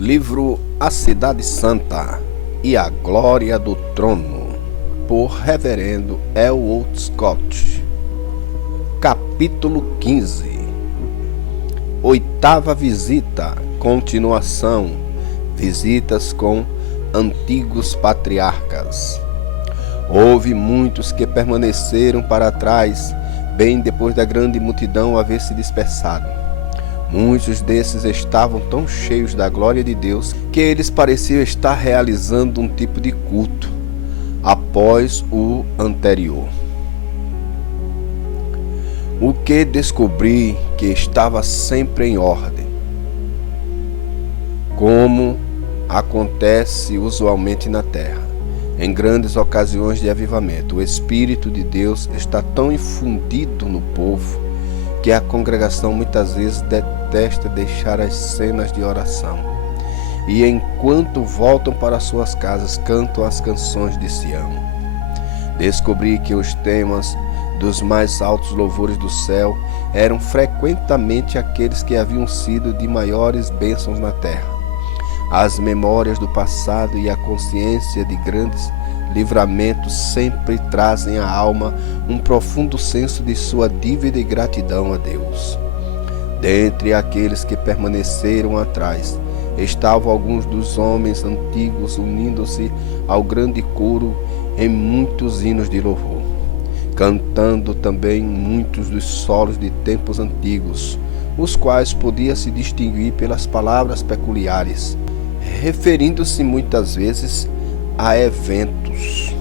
Livro A Cidade Santa e a Glória do Trono, por Reverendo Elwood Scott. Capítulo 15. Oitava visita, continuação, visitas com antigos patriarcas. Houve muitos que permaneceram para trás, bem depois da grande multidão haver se dispersado. Muitos desses estavam tão cheios da glória de Deus que eles pareciam estar realizando um tipo de culto após o anterior. O que descobri que estava sempre em ordem, como acontece usualmente na terra. Em grandes ocasiões de avivamento, o Espírito de Deus está tão infundido no povo que a congregação muitas vezes detesta deixar as cenas de oração, e enquanto voltam para suas casas cantam as canções de Sião. Descobri que os temas dos mais altos louvores do céu eram frequentemente aqueles que haviam sido de maiores bênçãos na terra. As memórias do passado e a consciência de grandes livramentos sempre trazem à alma um profundo senso de sua dívida e gratidão a Deus. Dentre aqueles que permaneceram atrás, estavam alguns dos homens antigos unindo-se ao grande coro em muitos hinos de louvor, cantando também muitos dos solos de tempos antigos, os quais podia-se distinguir pelas palavras peculiares, referindo-se muitas vezes a eventos,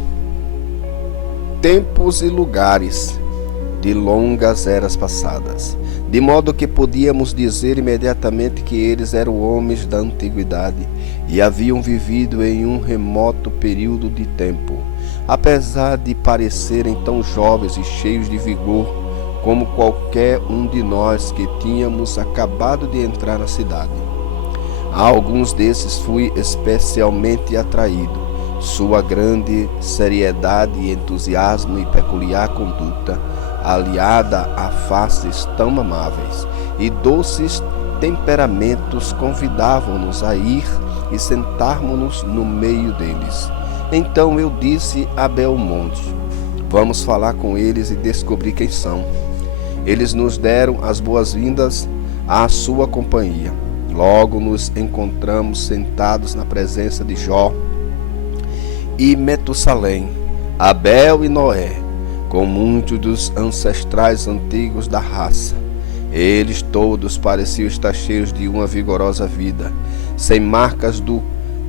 tempos e lugares de longas eras passadas, de modo que podíamos dizer imediatamente que eles eram homens da antiguidade e haviam vivido em um remoto período de tempo, apesar de parecerem tão jovens e cheios de vigor como qualquer um de nós que tínhamos acabado de entrar na cidade. A alguns desses fui especialmente atraído. Sua grande seriedade e entusiasmo e peculiar conduta, aliada a faces tão amáveis e doces temperamentos, convidavam-nos a ir e sentarmos-nos no meio deles. Então eu disse a Belmonte: vamos falar com eles e descobrir quem são. Eles nos deram as boas-vindas à sua companhia. Logo nos encontramos sentados na presença de Jó e Metusalém, Abel e Noé, com muitos dos ancestrais antigos da raça. Eles todos pareciam estar cheios de uma vigorosa vida, sem marcas do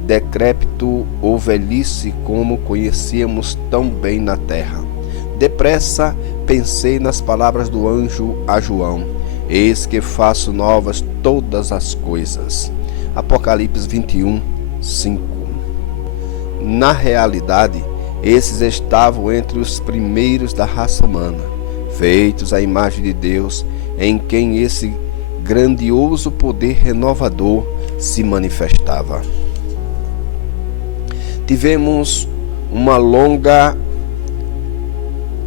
decrépito ou velhice como conhecíamos tão bem na terra. Depressa pensei nas palavras do anjo a João: eis que faço novas todas as coisas. Apocalipse 21, 5. Na realidade, esses estavam entre os primeiros da raça humana, feitos à imagem de Deus, em quem esse grandioso poder renovador se manifestava. Tivemos uma longa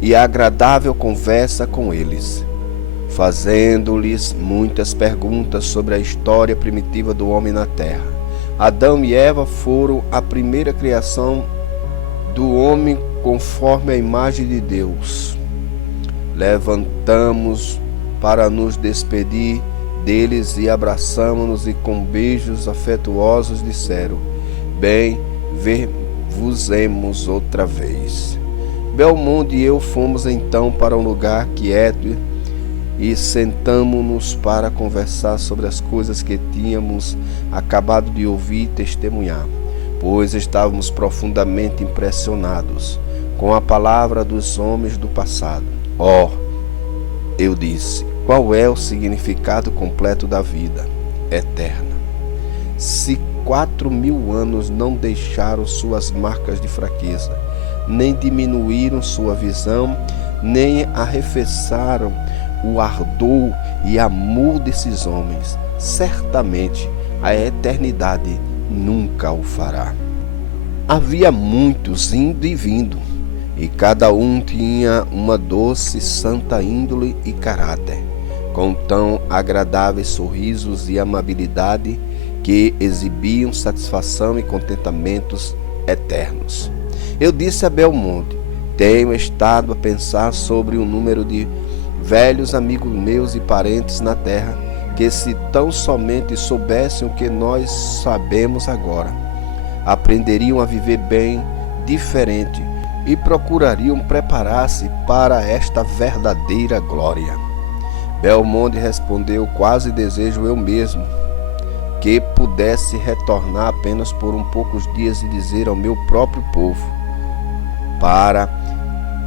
e agradável conversa com eles, fazendo-lhes muitas perguntas sobre a história primitiva do homem na terra. Adão e Eva foram a primeira criação do homem conforme a imagem de Deus. Levantamos para nos despedir deles e abraçamos-nos e com beijos afetuosos disseram: bem, ver-vos-emos outra vez. Belmonte e eu fomos então para um lugar quieto e sentamo-nos para conversar sobre as coisas que tínhamos acabado de ouvir e testemunhar, pois estávamos profundamente impressionados com a palavra dos homens do passado. Eu disse: qual é o significado completo da vida eterna? Se 4.000 anos não deixaram suas marcas de fraqueza, nem diminuíram sua visão, nem arrefeceram o ardor e amor desses homens, certamente a eternidade nunca o fará. Havia muitos indo e vindo, e cada um tinha uma doce santa índole e caráter, com tão agradáveis sorrisos e amabilidade que exibiam satisfação e contentamentos eternos. Eu disse a Belmonte: tenho estado a pensar sobre o número de velhos amigos meus e parentes na terra, que se tão somente soubessem o que nós sabemos agora, aprenderiam a viver bem diferente e procurariam preparar-se para esta verdadeira glória. Belmonte respondeu: quase desejo eu mesmo que pudesse retornar apenas por poucos dias e dizer ao meu próprio povo, para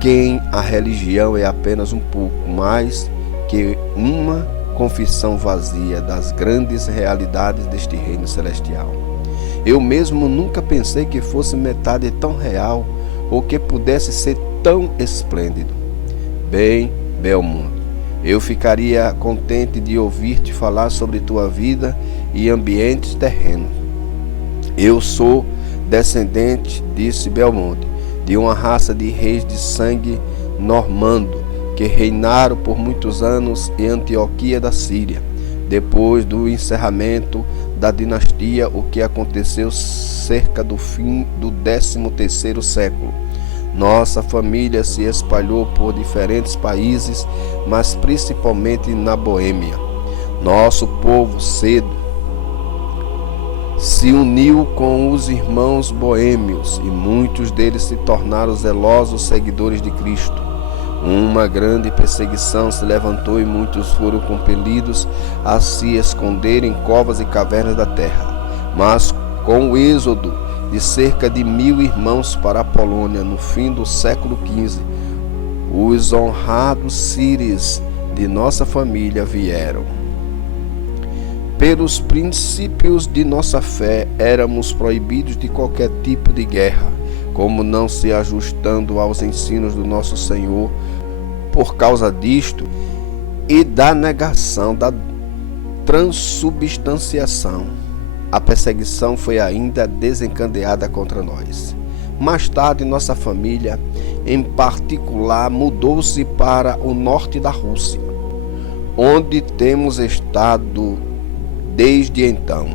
quem a religião é apenas um pouco mais que uma confissão vazia das grandes realidades deste reino celestial. Eu mesmo nunca pensei que fosse metade tão real ou que pudesse ser tão esplêndido. Bem, Belmonte, eu ficaria contente de ouvir-te falar sobre tua vida e ambientes terrenos. Eu sou descendente, disse Belmonte, de uma raça de reis de sangue normando que reinaram por muitos anos em Antioquia da Síria, depois do encerramento da dinastia, o que aconteceu cerca do fim do 13º século. Nossa família se espalhou por diferentes países, mas principalmente na Boêmia. Nosso povo cedo se uniu com os irmãos boêmios e muitos deles se tornaram zelosos seguidores de Cristo. Uma grande perseguição se levantou e muitos foram compelidos a se esconder em covas e cavernas da terra. Mas com o êxodo de cerca de 1000 irmãos para a Polônia no fim do século XV, os honrados sírios de nossa família vieram. Pelos princípios de nossa fé, éramos proibidos de qualquer tipo de guerra, como não se ajustando aos ensinos do nosso Senhor. Por causa disto e da negação da transubstanciação, a perseguição foi ainda desencadeada contra nós. Mais tarde, nossa família, em particular, mudou-se para o norte da Rússia, onde temos estado desde então.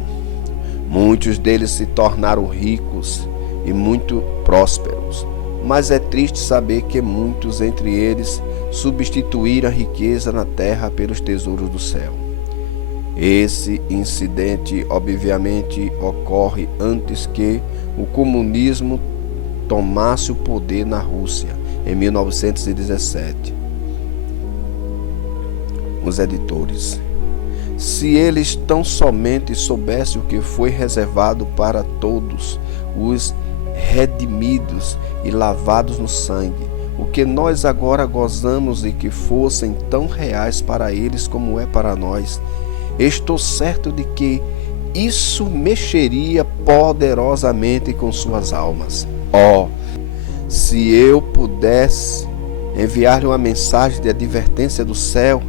Muitos deles se tornaram ricos e muito prósperos, mas é triste saber que muitos entre eles substituíram a riqueza na terra pelos tesouros do céu. Esse incidente obviamente ocorre antes que o comunismo tomasse o poder na Rússia, em 1917. Os editores: se eles tão somente soubessem o que foi reservado para todos os redimidos e lavados no sangue, o que nós agora gozamos e que fossem tão reais para eles como é para nós, estou certo de que isso mexeria poderosamente com suas almas. Oh, se eu pudesse enviar-lhe uma mensagem de advertência do céu,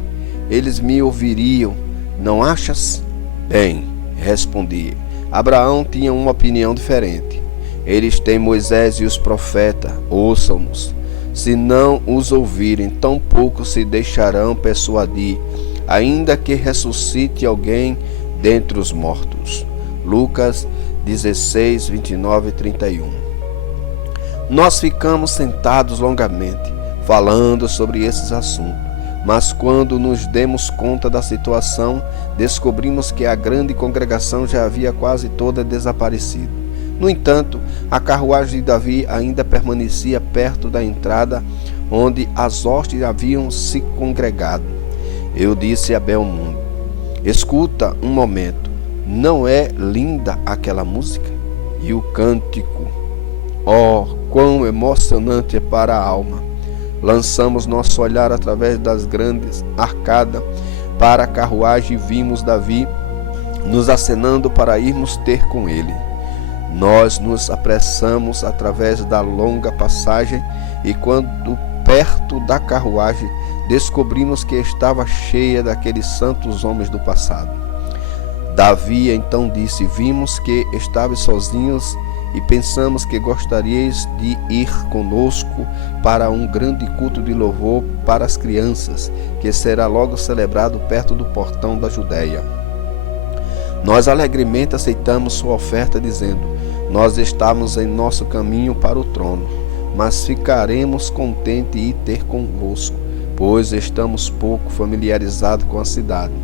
eles me ouviriam, não achas? Bem, respondi, Abraão tinha uma opinião diferente. Eles têm Moisés e os profetas, ouçam-nos. Se não os ouvirem, tão pouco se deixarão persuadir, ainda que ressuscite alguém dentre os mortos. Lucas 16, 29 e 31. Nós ficamos sentados longamente, falando sobre esses assuntos, mas quando nos demos conta da situação, descobrimos que a grande congregação já havia quase toda desaparecido. No entanto, a carruagem de Davi ainda permanecia perto da entrada onde as hostes haviam se congregado. Eu disse a Belmonte: escuta um momento, não é linda aquela música? E o cântico? Oh, quão emocionante é para a alma! Lançamos nosso olhar através das grandes arcadas para a carruagem e vimos Davi nos acenando para irmos ter com ele. Nós nos apressamos através da longa passagem e quando perto da carruagem descobrimos que estava cheia daqueles santos homens do passado. Davi então disse: vimos que estavais sozinhos e pensamos que gostariais de ir conosco para um grande culto de louvor para as crianças, que será logo celebrado perto do portão da Judéia. Nós alegremente aceitamos sua oferta, dizendo: nós estamos em nosso caminho para o trono, mas ficaremos contentes em ter convosco, pois estamos pouco familiarizados com a cidade.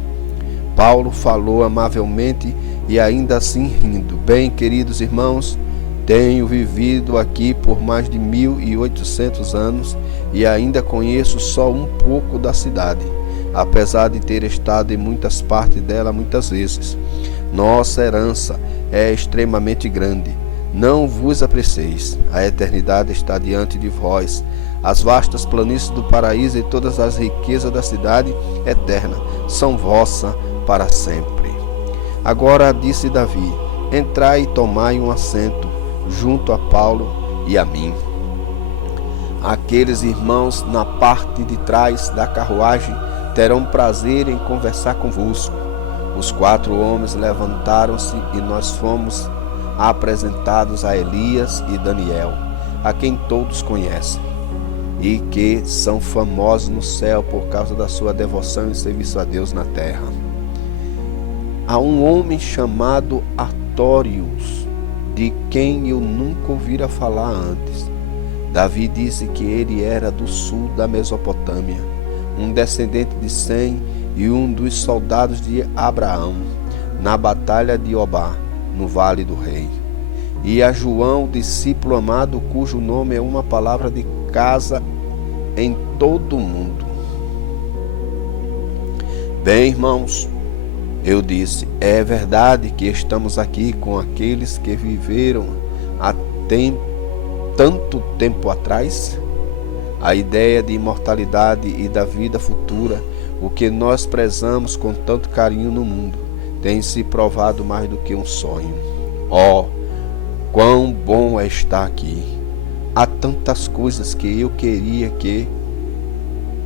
Paulo falou amavelmente e ainda assim rindo. Bem, queridos irmãos, tenho vivido aqui por mais de 1800 anos e ainda conheço só um pouco da cidade, apesar de ter estado em muitas partes dela muitas vezes. Nossa herança é extremamente grande. Não vos apreceis, a eternidade está diante de vós. As vastas planícies do paraíso e todas as riquezas da cidade eterna são vossa para sempre. Agora disse Davi: entrai e tomai um assento junto a Paulo e a mim. Aqueles irmãos na parte de trás da carruagem terão prazer em conversar convosco. Os 4 homens levantaram-se e nós fomos apresentados a Elias e Daniel, a quem todos conhecem, e que são famosos no céu por causa da sua devoção e serviço a Deus na terra. Há um homem chamado Artorius, de quem eu nunca ouvira falar antes. Davi disse que ele era do sul da Mesopotâmia, um descendente de Sem e um dos soldados de Abraão, na batalha de Obá, no Vale do Rei. E a João, discípulo amado, cujo nome é uma palavra de casa em todo o mundo. Bem, irmãos, eu disse: é verdade que estamos aqui com aqueles que viveram há tanto tempo atrás? A ideia de imortalidade e da vida futura, o que nós prezamos com tanto carinho no mundo, tem se provado mais do que um sonho. Oh, quão bom é estar aqui! Há tantas coisas que eu queria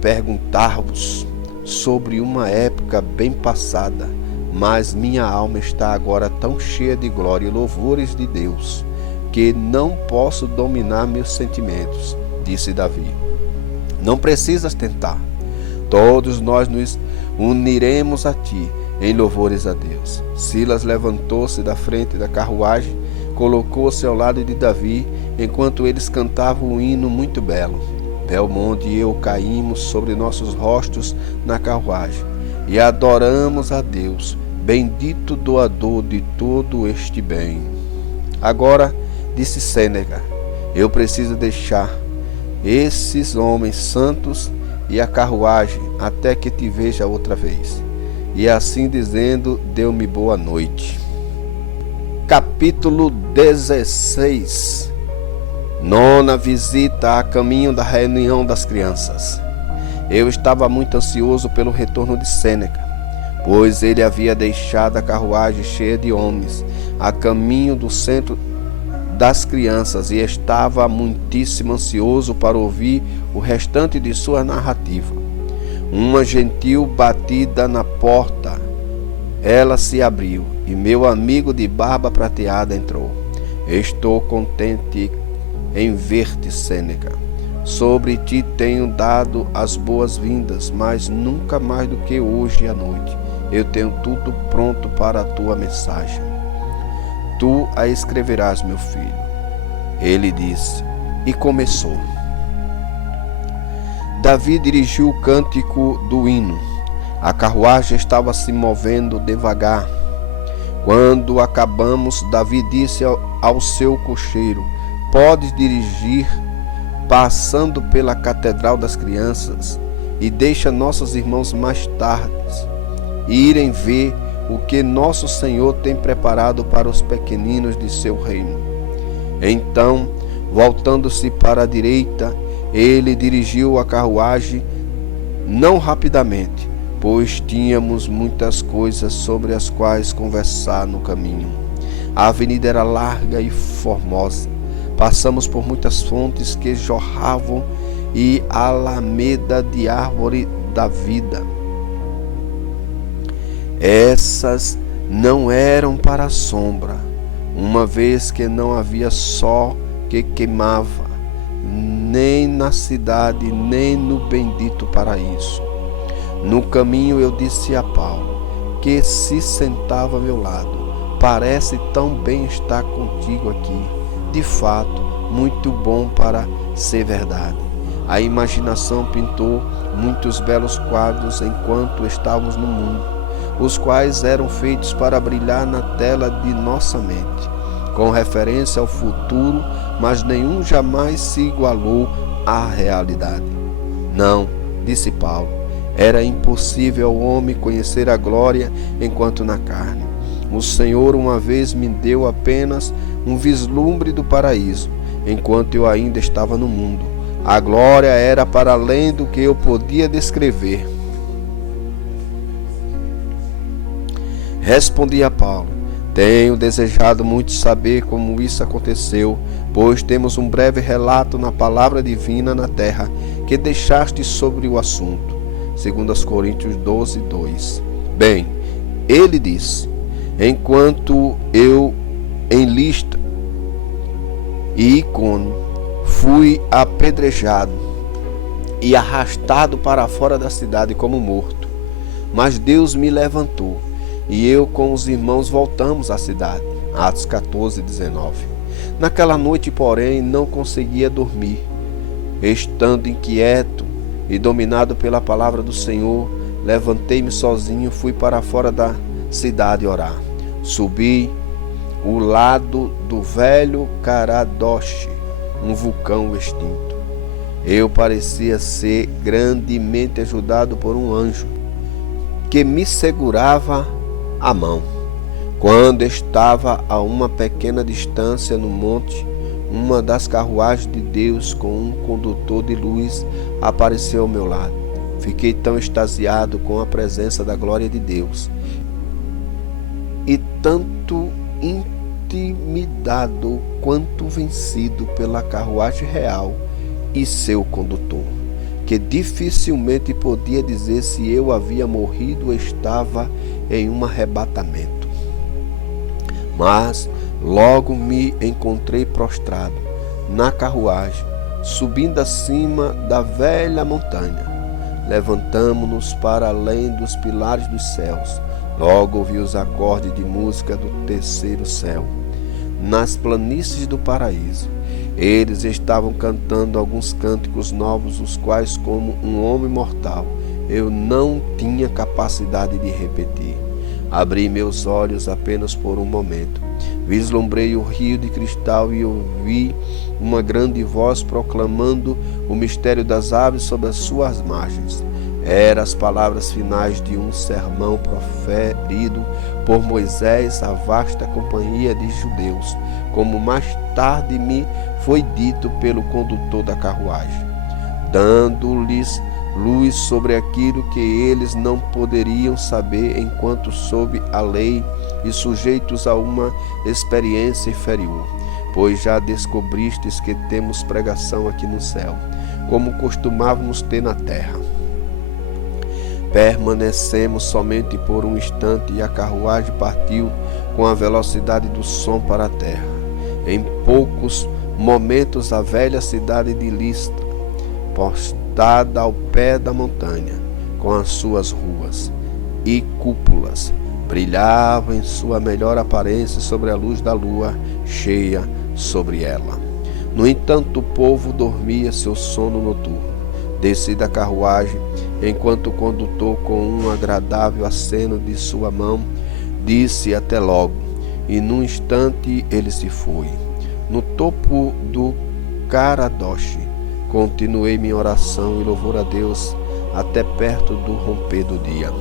perguntar-vos sobre uma época bem passada, mas minha alma está agora tão cheia de glória e louvores de Deus, que não posso dominar meus sentimentos, disse Davi. Não precisas tentar. Todos nós nos uniremos a ti em louvores a Deus. Silas levantou-se da frente da carruagem, colocou-se ao lado de Davi, enquanto eles cantavam um hino muito belo. Belmonte e eu caímos sobre nossos rostos na carruagem e adoramos a Deus, bendito doador de todo este bem. Agora, disse Sêneca, eu preciso deixar esses homens santos e a carruagem até que te veja outra vez. E assim dizendo, deu-me boa noite. Capítulo 16. Nona visita a caminho da reunião das crianças. Eu estava muito ansioso pelo retorno de Sêneca, pois ele havia deixado a carruagem cheia de homens a caminho do centro das crianças e estava muitíssimo ansioso para ouvir o restante de sua narrativa. Uma gentil batida na porta, ela se abriu e meu amigo de barba prateada entrou. Estou contente em ver-te, Sêneca. Sobre ti tenho dado as boas-vindas, mas nunca mais do que hoje à noite. Eu tenho tudo pronto para a tua mensagem. Tu a escreverás, meu filho. Ele disse, e começou. Davi dirigiu o cântico do hino. A carruagem estava se movendo devagar. Quando acabamos, Davi disse ao seu cocheiro, podes dirigir passando pela Catedral das Crianças e deixa nossos irmãos mais tarde irem ver o que nosso Senhor tem preparado para os pequeninos de seu reino. Então, voltando-se para a direita, ele dirigiu a carruagem, não rapidamente, pois tínhamos muitas coisas sobre as quais conversar no caminho. A avenida era larga e formosa. Passamos por muitas fontes que jorravam e a alameda de árvore da vida. Essas não eram para a sombra, uma vez que não havia sol que queimava, nem na cidade, nem no bendito paraíso. No caminho eu disse a Paulo, que se sentava ao meu lado. Parece tão bem estar contigo aqui. De fato, muito bom para ser verdade. A imaginação pintou muitos belos quadros enquanto estávamos no mundo, os quais eram feitos para brilhar na tela de nossa mente, com referência ao futuro, mas nenhum jamais se igualou à realidade. Não, disse Paulo, era impossível ao homem conhecer a glória enquanto na carne. O Senhor uma vez me deu apenas um vislumbre do paraíso, enquanto eu ainda estava no mundo. A glória era para além do que eu podia descrever. Respondi a Paulo: tenho desejado muito saber como isso aconteceu, pois temos um breve relato na palavra divina na terra que deixaste sobre o assunto. 2 Coríntios 12, 2. Bem, ele disse: enquanto eu em Listra e Icônio fui apedrejado e arrastado para fora da cidade como morto, mas Deus me levantou e eu com os irmãos voltamos à cidade. Atos 14, 19. Naquela noite, porém, não conseguia dormir. Estando inquieto e dominado pela palavra do Senhor, levantei-me sozinho, fui para fora da cidade orar. Subi o lado do velho Caradoche, um vulcão extinto. Eu parecia ser grandemente ajudado por um anjo que me segurava a mão. Quando estava a uma pequena distância no monte, uma das carruagens de Deus com um condutor de luz apareceu ao meu lado. Fiquei tão extasiado com a presença da glória de Deus e tanto intimidado quanto vencido pela carruagem real e seu condutor, que dificilmente podia dizer se eu havia morrido ou estava em um arrebatamento. Mas logo me encontrei prostrado na carruagem, subindo acima da velha montanha. Levantamo-nos para além dos pilares dos céus. Logo ouvi os acordes de música do terceiro céu, nas planícies do paraíso. Eles estavam cantando alguns cânticos novos, os quais, como um homem mortal, eu não tinha capacidade de repetir. Abri meus olhos apenas por um momento. Vislumbrei o rio de cristal e ouvi uma grande voz proclamando o mistério das aves sobre as suas margens. Eram as palavras finais de um sermão proferido por Moisés à vasta companhia de judeus, como mais tarde me foi dito pelo condutor da carruagem, dando-lhes luz sobre aquilo que eles não poderiam saber enquanto sob a lei e sujeitos a uma experiência inferior, pois já descobristes que temos pregação aqui no céu, como costumávamos ter na terra. Permanecemos somente por um instante e a carruagem partiu com a velocidade do som para a terra. Em poucos momentos a velha cidade de Listra, postada ao pé da montanha, com as suas ruas e cúpulas, brilhava em sua melhor aparência sobre a luz da lua cheia sobre ela. No entanto, o povo dormia seu sono noturno. Desci da carruagem, enquanto o condutor, com um agradável aceno de sua mão, disse até logo, e num instante ele se foi. No topo do Caradoche, continuei minha oração e louvor a Deus até perto do romper do dia.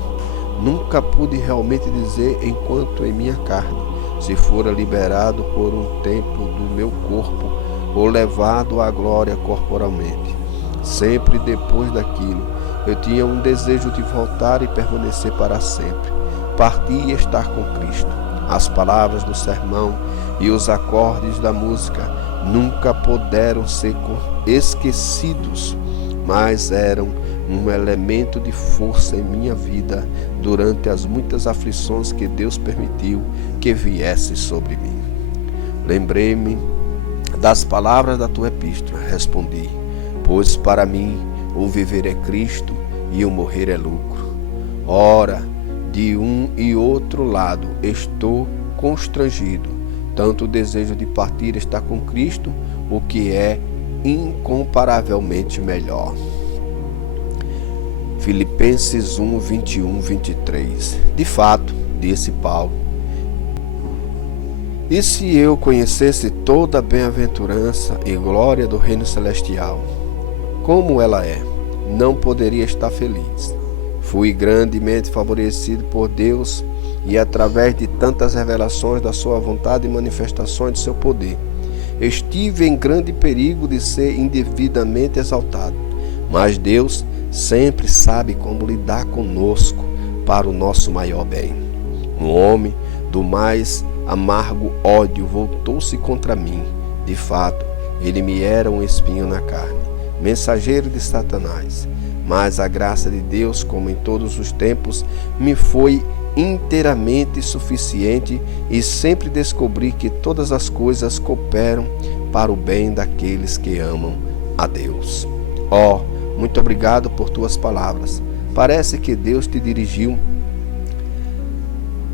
Nunca pude realmente dizer enquanto em minha carne, se fora liberado por um tempo do meu corpo ou levado à glória corporalmente. Sempre depois daquilo, eu tinha um desejo de voltar e permanecer para sempre, partir e estar com Cristo. As palavras do sermão e os acordes da música nunca puderam ser esquecidos, mas eram um elemento de força em minha vida durante as muitas aflições que Deus permitiu que viessem sobre mim. Lembrei-me das palavras da tua epístola, respondi, pois para mim o viver é Cristo e o morrer é lucro. Ora, De um e outro lado estou constrangido. Tanto o desejo de partir está com Cristo, o que é incomparavelmente melhor. Filipenses 1, 21, 23. De fato, disse Paulo, e se eu conhecesse toda a bem-aventurança e glória do reino celestial, como ela é, não poderia estar feliz. Fui grandemente favorecido por Deus e através de tantas revelações da sua vontade e manifestações de seu poder. Estive em grande perigo de ser indevidamente exaltado, mas Deus sempre sabe como lidar conosco para o nosso maior bem. Um homem do mais amargo ódio voltou-se contra mim. De fato, ele me era um espinho na carne, mensageiro de Satanás. Mas a graça de Deus, como em todos os tempos, me foi inteiramente suficiente e sempre descobri que todas as coisas cooperam para o bem daqueles que amam a Deus. Muito obrigado por tuas palavras. Parece que Deus te dirigiu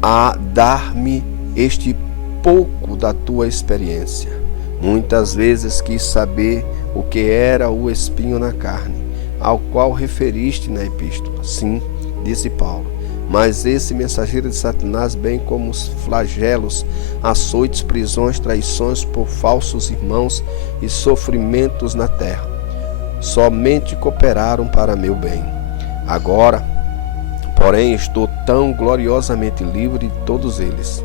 a dar-me este pouco da tua experiência. Muitas vezes quis saber o que era o espinho na carne, ao qual referiste na epístola. Sim, disse Paulo, mas esse mensageiro de Satanás, bem como os flagelos, açoites, prisões, traições por falsos irmãos e sofrimentos na terra, somente cooperaram para meu bem. Agora, porém, estou tão gloriosamente livre de todos eles.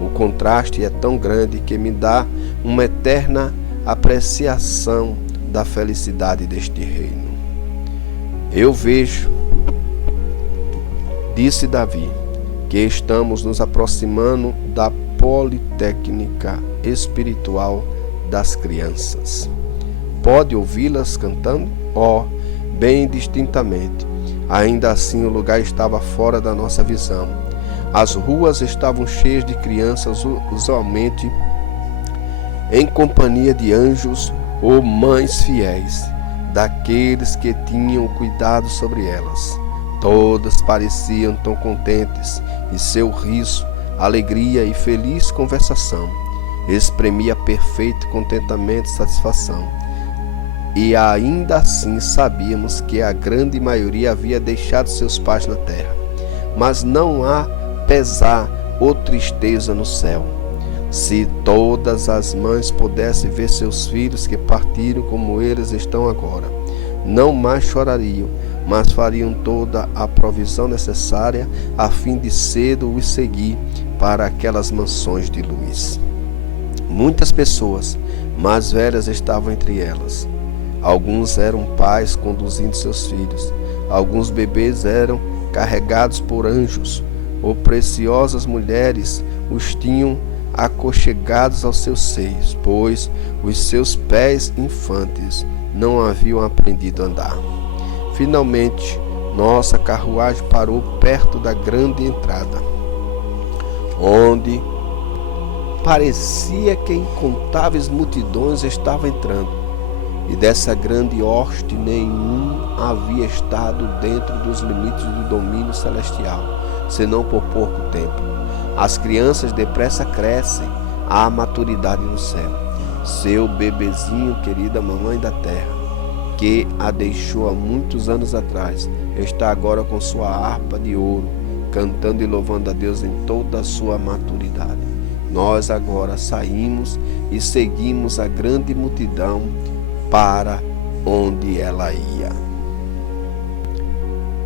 O contraste é tão grande que me dá uma eterna apreciação da felicidade deste reino. Eu vejo, disse Davi, que estamos nos aproximando da politécnica espiritual das crianças. Pode ouvi-las cantando? Bem distintamente. Ainda assim o lugar estava fora da nossa visão. As ruas estavam cheias de crianças, usualmente em companhia de anjos ou mães fiéis, daqueles que tinham cuidado sobre elas. Todas pareciam tão contentes, e seu riso, alegria e feliz conversação exprimia perfeito contentamento e satisfação. E ainda assim sabíamos que a grande maioria havia deixado seus pais na terra. Mas não há pesar ou tristeza no céu. Se todas as mães pudessem ver seus filhos que partiram como eles estão agora, não mais chorariam, mas fariam toda a provisão necessária a fim de cedo os seguir para aquelas mansões de luz. Muitas pessoas mais velhas estavam entre elas. Alguns eram pais conduzindo seus filhos. Alguns bebês eram carregados por anjos, ou preciosas mulheres os tinham aconchegados aos seus seios, pois os seus pés infantes não haviam aprendido a andar. Finalmente, nossa carruagem parou perto da grande entrada, onde parecia que incontáveis multidões estavam entrando. E dessa grande hoste nenhum havia estado dentro dos limites do domínio celestial, senão por pouco tempo. As crianças depressa crescem à maturidade no céu. Seu bebezinho, querida mamãe da terra, que a deixou há muitos anos atrás, está agora com sua harpa de ouro, cantando e louvando a Deus em toda a sua maturidade. Nós agora saímos e seguimos a grande multidão para onde ela ia.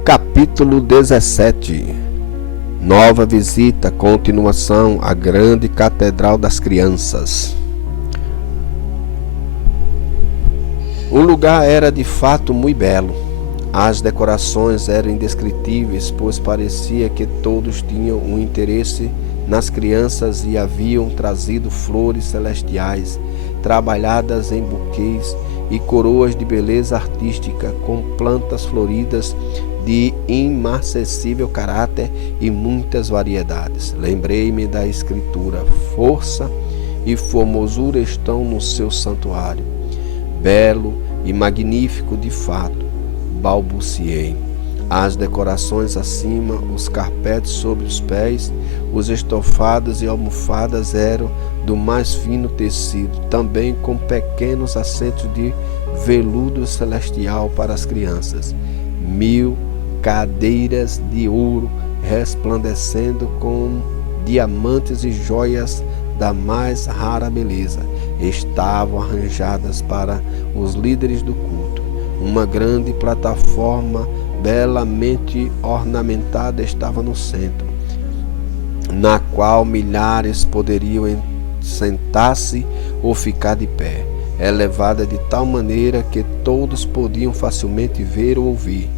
Capítulo 17. Nova visita, continuação à grande catedral das crianças. O lugar era de fato muito belo. As decorações eram indescritíveis, pois parecia que todos tinham um interesse nas crianças e haviam trazido flores celestiais, trabalhadas em buquês e coroas de beleza artística, com plantas floridas de imarcessível caráter e muitas variedades. Lembrei-me da escritura: força e formosura estão no seu santuário. Belo e magnífico de fato, balbuciei. as decorações acima, os carpetes sobre os pés, os estofados e almofadas eram do mais fino tecido, também com pequenos assentos de veludo celestial para as crianças. 1000 cadeiras de ouro resplandecendo com diamantes e joias da mais rara beleza estavam arranjadas para os líderes do culto. Uma grande plataforma belamente ornamentada estava no centro, na qual milhares poderiam sentar-se ou ficar de pé, elevada de tal maneira que todos podiam facilmente ver ou ouvir.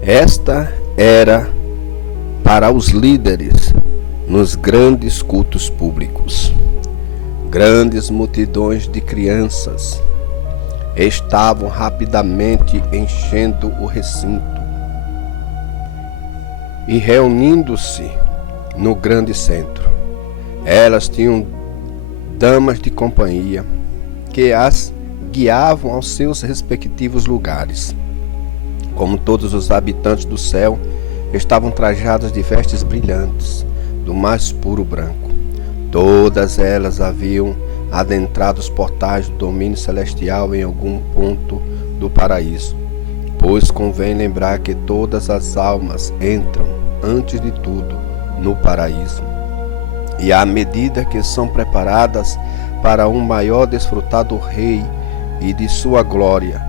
Esta era para os líderes nos grandes cultos públicos. Grandes multidões de crianças estavam rapidamente enchendo o recinto e reunindo-se no grande centro. Elas tinham damas de companhia que as guiavam aos seus respectivos lugares. Como todos os habitantes do céu, estavam trajadas de vestes brilhantes, do mais puro branco. Todas elas haviam adentrado os portais do domínio celestial em algum ponto do paraíso, pois convém lembrar que todas as almas entram, antes de tudo, no paraíso. E à medida que são preparadas para um maior desfrutar do Rei e de sua glória,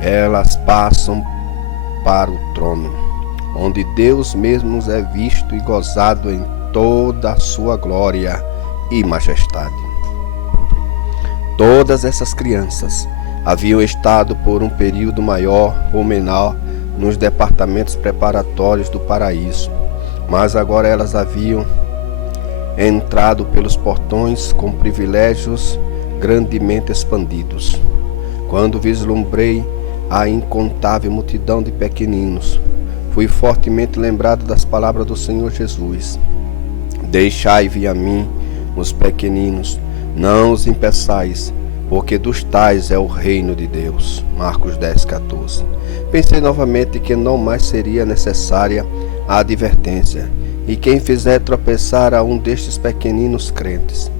elas passam para o trono, onde Deus mesmo é visto e gozado em toda a sua glória e majestade. Todas essas crianças haviam estado por um período maior ou menor nos departamentos preparatórios do paraíso, mas agora elas haviam entrado pelos portões com privilégios grandemente expandidos. Quando vislumbrei a incontável multidão de pequeninos, fui fortemente lembrado das palavras do Senhor Jesus: deixai vir a mim os pequeninos, não os impeçais, porque dos tais é o reino de Deus. Marcos 10:14. Pensei novamente que não mais seria necessária a advertência, e quem fizer tropeçar a um destes pequeninos crentes,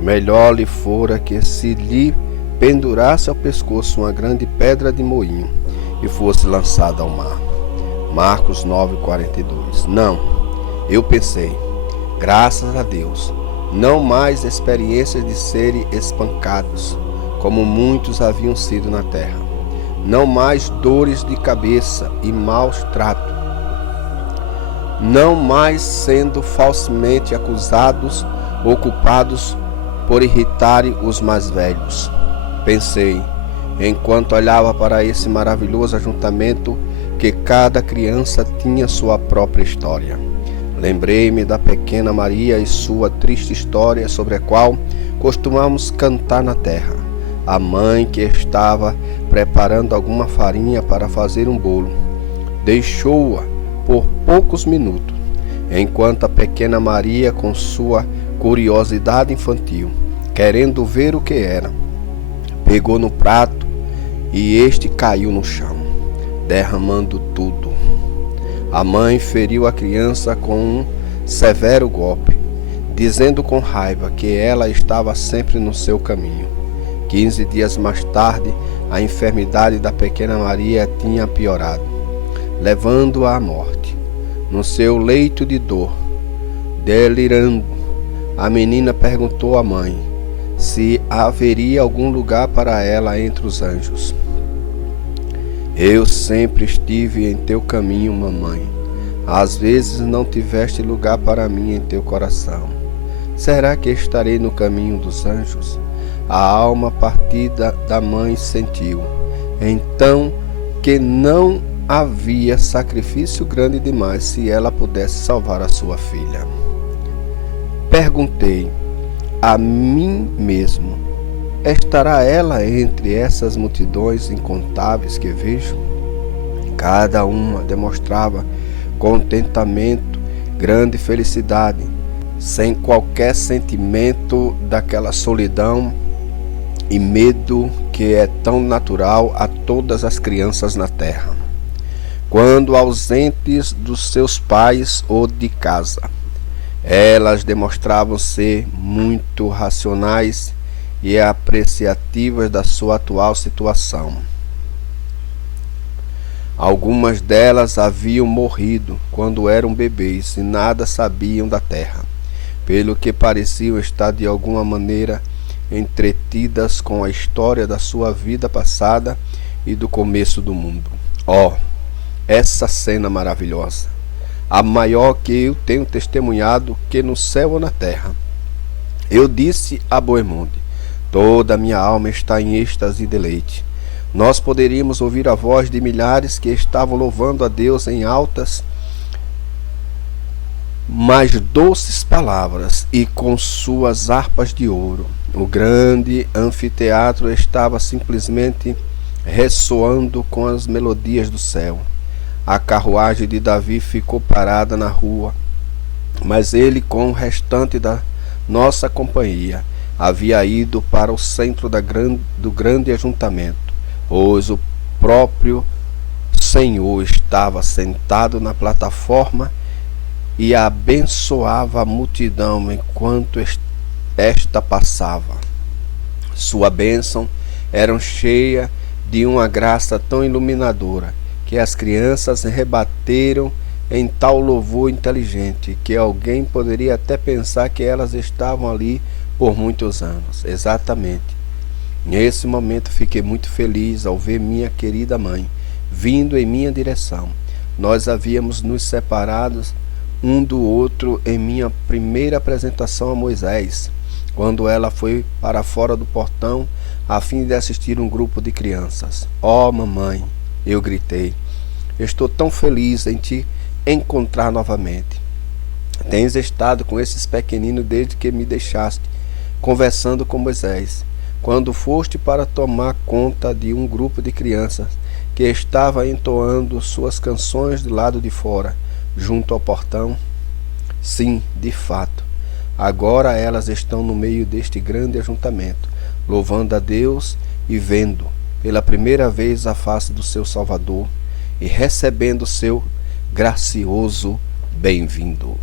melhor lhe fora que se lhe pendurasse ao pescoço uma grande pedra de moinho e fosse lançada ao mar. Marcos 9:42. Não, eu pensei, graças a Deus, não mais experiências de serem espancados, como muitos haviam sido na terra. Não mais dores de cabeça e maus tratos. Não mais sendo falsamente acusados ou culpados por irritarem os mais velhos. Pensei, enquanto olhava para esse maravilhoso ajuntamento, que cada criança tinha sua própria história. Lembrei-me da pequena Maria e sua triste história, sobre a qual costumamos cantar na terra. A mãe que estava preparando alguma farinha para fazer um bolo deixou-a por poucos minutos, enquanto a pequena Maria, com sua curiosidade infantil, querendo ver o que era, pegou no prato e este caiu no chão, derramando tudo. A mãe feriu a criança com um severo golpe, dizendo com raiva que ela estava sempre no seu caminho. 15 dias mais tarde, a enfermidade da pequena Maria tinha piorado, levando-a à morte. No seu leito de dor, delirando, a menina perguntou à mãe se haveria algum lugar para ela entre os anjos. Eu sempre estive em teu caminho, mamãe. Às vezes não tiveste lugar para mim em teu coração. Será que estarei no caminho dos anjos? A alma partida da mãe sentiu, então, que não havia sacrifício grande demais se ela pudesse salvar a sua filha. Perguntei a mim mesmo: estará ela entre essas multidões incontáveis que vejo? Cada uma demonstrava contentamento, grande felicidade, sem qualquer sentimento daquela solidão e medo que é tão natural a todas as crianças na terra. quando ausentes dos seus pais ou de casa. Elas demonstravam ser muito racionais e apreciativas da sua atual situação. Algumas delas haviam morrido quando eram bebês e nada sabiam da terra, pelo que pareciam estar de alguma maneira entretidas com a história da sua vida passada e do começo do mundo. Oh, essa cena maravilhosa! A maior que eu tenho testemunhado, que no céu ou na terra. Eu disse a Bohemunde: toda a minha alma está em êxtase e deleite. Nós poderíamos ouvir a voz de milhares que estavam louvando a Deus em altas, mas doces palavras e com suas harpas de ouro. O grande anfiteatro estava simplesmente ressoando com as melodias do céu. A carruagem de Davi ficou parada na rua, mas ele, com o restante da nossa companhia, havia ido para o centro do grande ajuntamento, pois o próprio Senhor estava sentado na plataforma e abençoava a multidão enquanto esta passava. Sua bênção era cheia de uma graça tão iluminadora que as crianças rebateram em tal louvor inteligente que alguém poderia até pensar que elas estavam ali por muitos anos. Exatamente. Nesse momento fiquei muito feliz ao ver minha querida mãe vindo em minha direção. Nós havíamos nos separado um do outro em minha primeira apresentação a Moisés, quando ela foi para fora do portão a fim de assistir um grupo de crianças. Oh, mamãe! Eu gritei: estou tão feliz em te encontrar novamente. Tens estado com esses pequeninos desde que me deixaste conversando com Moisés, quando foste para tomar conta de um grupo de crianças que estava entoando suas canções do lado de fora, junto ao portão? Sim, de fato. Agora elas estão no meio deste grande ajuntamento, louvando a Deus e vendo pela primeira vez a face do seu Salvador e recebendo seu gracioso bem-vindo.